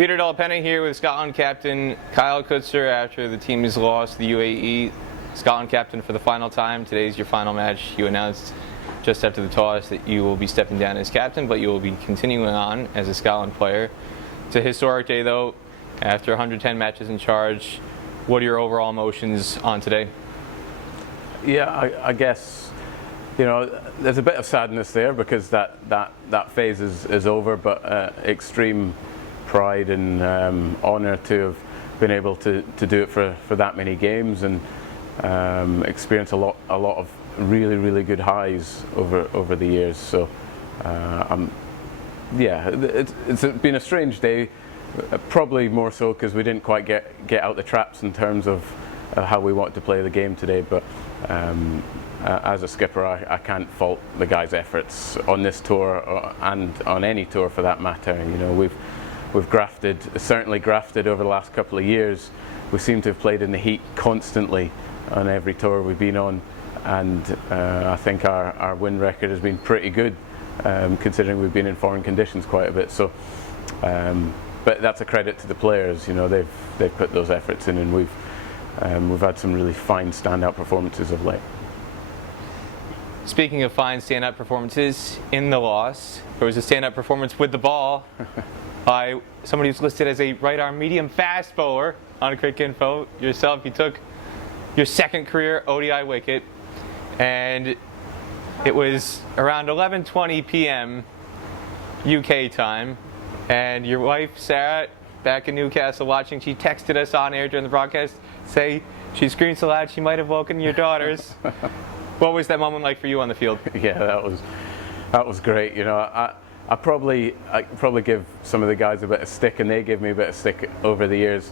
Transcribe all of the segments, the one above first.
Peter Delpenny here with Scotland captain Kyle Coetzer after the team has lost the UAE. Scotland captain for the final time. Today's your final match. You announced just after the toss that you will be stepping down as captain, but you will be continuing on as a Scotland player. It's a historic day though. After 110 matches in charge, what are your overall emotions on today? Yeah, I guess, you know, there's a bit of sadness there because that phase is over, but extreme pride and honour to have been able to do it for that many games and experience a lot of really good highs over the years. So yeah, it's been a strange day, probably more so because we didn't quite get out the traps in terms of how we wanted to play the game today. But as a skipper, I can't fault the guys' efforts on this tour and on any tour for that matter. You know, we've certainly grafted over the last couple of years. We seem to have played in the heat constantly on every tour we've been on, and I think our win record has been pretty good, considering we've been in foreign conditions quite a bit. So, but that's a credit to the players. You know, they've put those efforts in, and we've had some really fine standout performances of late. Speaking of fine stand-up performances, in the loss, there was a stand-up performance with the ball by somebody who's listed as a right-arm medium fast bowler on Cricket Info. Yourself, you took your second career ODI wicket, and it was around 11:20 p.m. UK time, and your wife, Sarah, back in Newcastle watching, she texted us on air during the broadcast, say she screamed so loud she might have woken your daughters. What was that moment like for you on the field? Yeah, that was great. You know, I probably give some of the guys a bit of stick, and they give me a bit of stick over the years.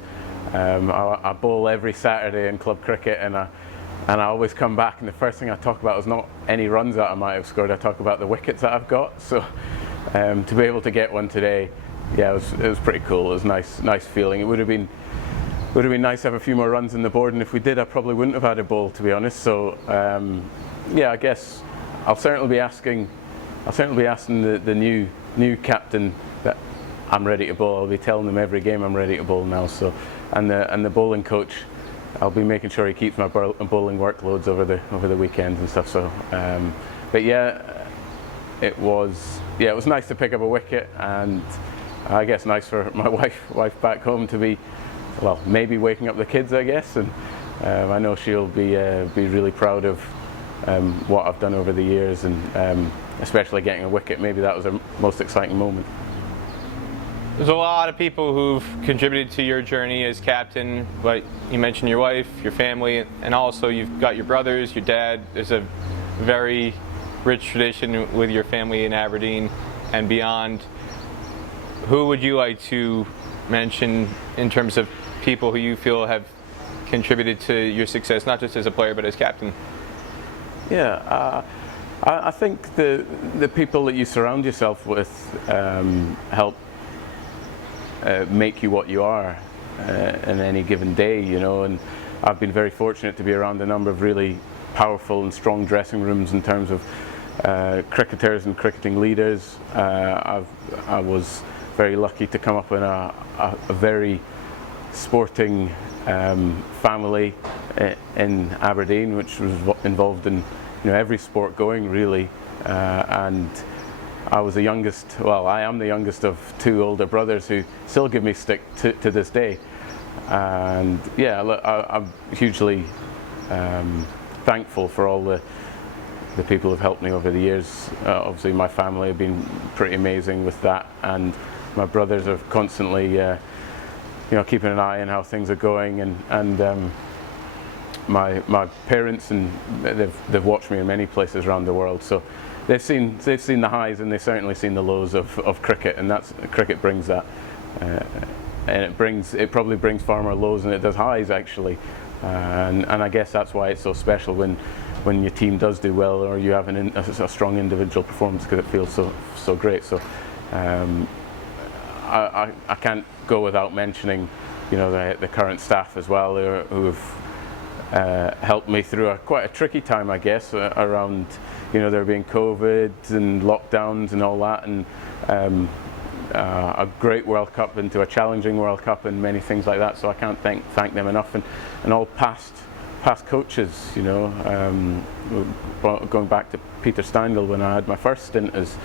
I bowl every Saturday in club cricket, and I always come back, and the first thing I talk about is not any runs that I might have scored. I talk about the wickets that I've got. So to be able to get one today, yeah, it was pretty cool. It was nice feeling. It would have been nice to have a few more runs in the board, and if we did, I probably wouldn't have had a bowl, to be honest. So yeah, I guess I'll certainly be asking the new captain that I'm ready to bowl. I'll be telling them every game I'm ready to bowl now. So, and the bowling coach, I'll be making sure he keeps my bowling workloads over the weekends and stuff. So, but yeah, it was nice to pick up a wicket, and I guess nice for my wife back home to be, well, maybe waking up the kids, I guess, and I know she'll be really proud of what I've done over the years, and especially getting a wicket. Maybe that was her most exciting moment. There's a lot of people who've contributed to your journey as captain, but you mentioned your wife, your family, and also you've got your brothers, your dad. There's a very rich tradition with your family in Aberdeen and beyond. Who would you like to mention in terms of people who you feel have contributed to your success, not just as a player but as captain? Yeah, I think the people that you surround yourself with help make you what you are in any given day, you know. And I've been very fortunate to be around a number of really powerful and strong dressing rooms in terms of cricketers and cricketing leaders. I was very lucky to come up in a very sporting family in Aberdeen, which was involved in, you know, every sport going really, and I was the youngest. Well, I am the youngest of two older brothers who still give me stick to this day, and yeah, I'm hugely thankful for all the people who've helped me over the years. Obviously, my family have been pretty amazing with that, and my brothers are constantly, you know, keeping an eye on how things are going, and my parents, and they've watched me in many places around the world, so they've seen the highs, and they've certainly seen the lows of cricket, and cricket brings that, and it probably brings far more lows than it does highs actually, and I guess that's why it's so special when your team does do well, or you have a strong individual performance, because it feels so great. So I can't go without mentioning, you know, the current staff as well, who have helped me through quite a tricky time, I guess, around, you know, there being COVID and lockdowns and all that, and a great World Cup into a challenging World Cup and many things like that. So I can't thank them enough, and all past coaches. You know, going back to Peter Steindl when I had my first stint as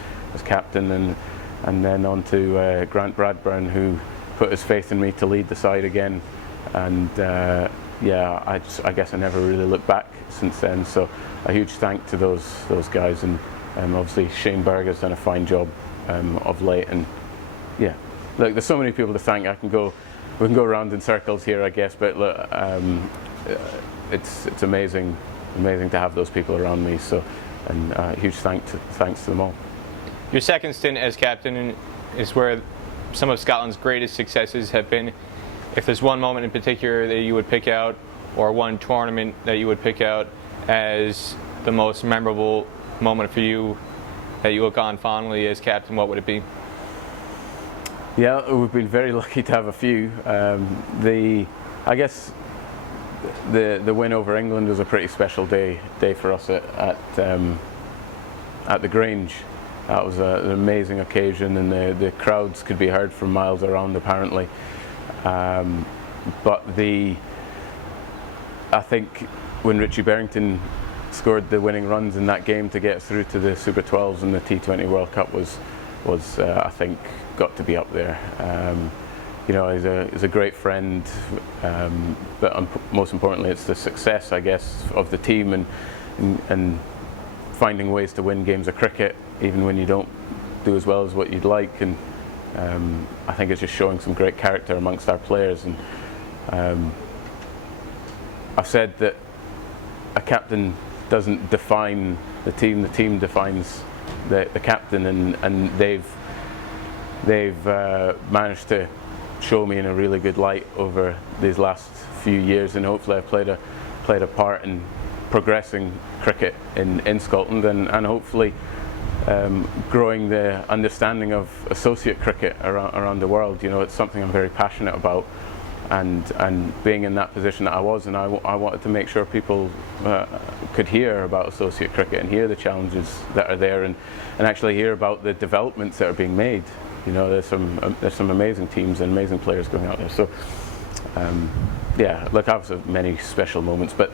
captain, and then on to Grant Bradburn, who put his faith in me to lead the side again. And yeah, I guess I never really looked back since then. So a huge thank to those guys, and obviously Shane Berger's done a fine job of late. And yeah, look, there's so many people to thank. We can go around in circles here, I guess, but look, it's amazing to have those people around me. So, and huge thanks to them all. Your second stint as captain is where some of Scotland's greatest successes have been. If there's one moment in particular that you would pick out, or one tournament that you would pick out as the most memorable moment for you that you look on fondly as captain, what would it be? Yeah, we've been very lucky to have a few. I guess the win over England was a pretty special day for us at the Grange. That was an amazing occasion, and the crowds could be heard from miles around apparently. But I think when Richie Berrington scored the winning runs in that game to get through to the Super 12s and the T20 World Cup was I think got to be up there. You know, he's a great friend, but most importantly, it's the success, I guess, of the team and finding ways to win games of cricket even when you don't do as well as what you'd like. And I think it's just showing some great character amongst our players. And I've said that a captain doesn't define the team defines the captain, and they've managed to show me in a really good light over these last few years, and hopefully I've played a part in progressing cricket in Scotland, and hopefully growing the understanding of associate cricket around the world. You know, it's something I'm very passionate about, and being in that position that I was, and I wanted to make sure people could hear about associate cricket and hear the challenges that are there, and actually hear about the developments that are being made. You know, there's some amazing teams and amazing players going out there. So yeah, look, I've had many special moments, but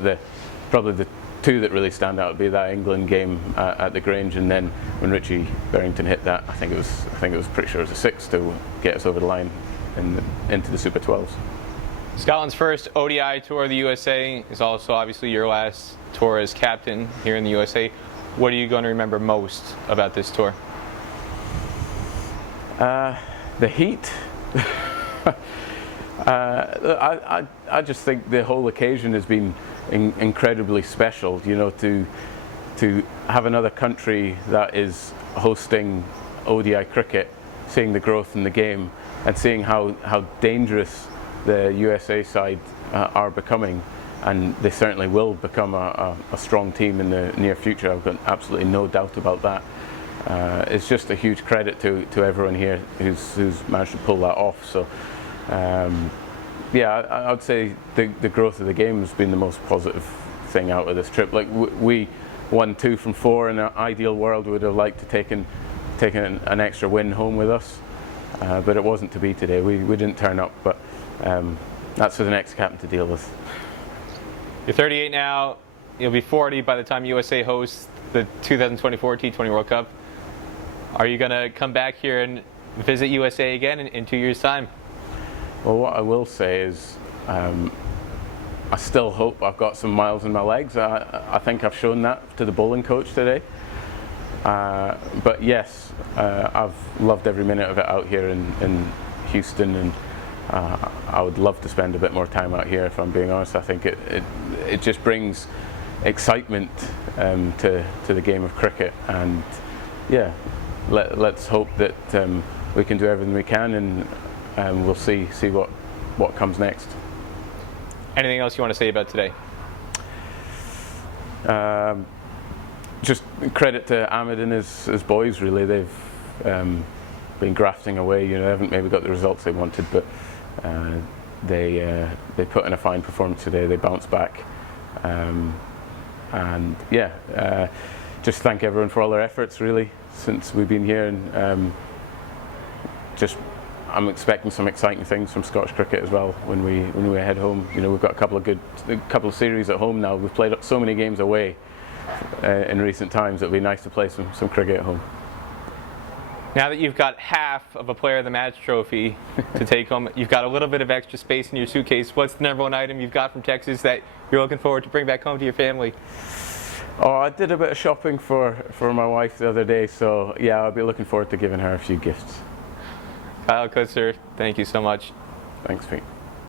probably the two that really stand out would be that England game at the Grange, and then when Richie Berrington hit that, I think it was pretty sure it was a six to get us over the line into the Super 12s. Scotland's first ODI tour of the USA is also obviously your last tour as captain here in the USA. What are you going to remember most about this tour? The heat. I just think the whole occasion has been incredibly special. You know, to have another country that is hosting ODI cricket, seeing the growth in the game, and seeing how dangerous the USA side are becoming, and they certainly will become a strong team in the near future. I've got absolutely no doubt about that. It's just a huge credit to everyone here who's managed to pull that off. So yeah, I would say the growth of the game has been the most positive thing out of this trip. Like we won 2 from 4 in an ideal world. We would have liked to taken an extra win home with us, but it wasn't to be today. We didn't turn up, but that's for the next captain to deal with. You're 38 now. You'll be 40 by the time USA hosts the 2024 T20 World Cup. Are you going to come back here and visit USA again in 2 years' time? Well, what I will say is I still hope I've got some miles in my legs. I think I've shown that to the bowling coach today. But yes, I've loved every minute of it out here in Houston, and I would love to spend a bit more time out here, if I'm being honest. I think it just brings excitement to the game of cricket, and yeah, let's hope that we can do everything we can, and we'll see what comes next. Anything else you want to say about today? Just credit to Ahmed and his boys, really. They've been grafting away. You know, they haven't maybe got the results they wanted, but they put in a fine performance today. They bounced back, and yeah, just thank everyone for all their efforts, really, since we've been here, and I'm expecting some exciting things from Scottish cricket as well when we head home. You know, we've got a couple of series at home now. We've played so many games away in recent times. It'll be nice to play some cricket at home. Now that you've got half of a Player of the Match trophy to take home, you've got a little bit of extra space in your suitcase. What's the number one item you've got from Texas that you're looking forward to bring back home to your family? Oh, I did a bit of shopping for my wife the other day, so yeah, I'll be looking forward to giving her a few gifts. Kyle Coetzer, thank you so much. Thanks, Pete.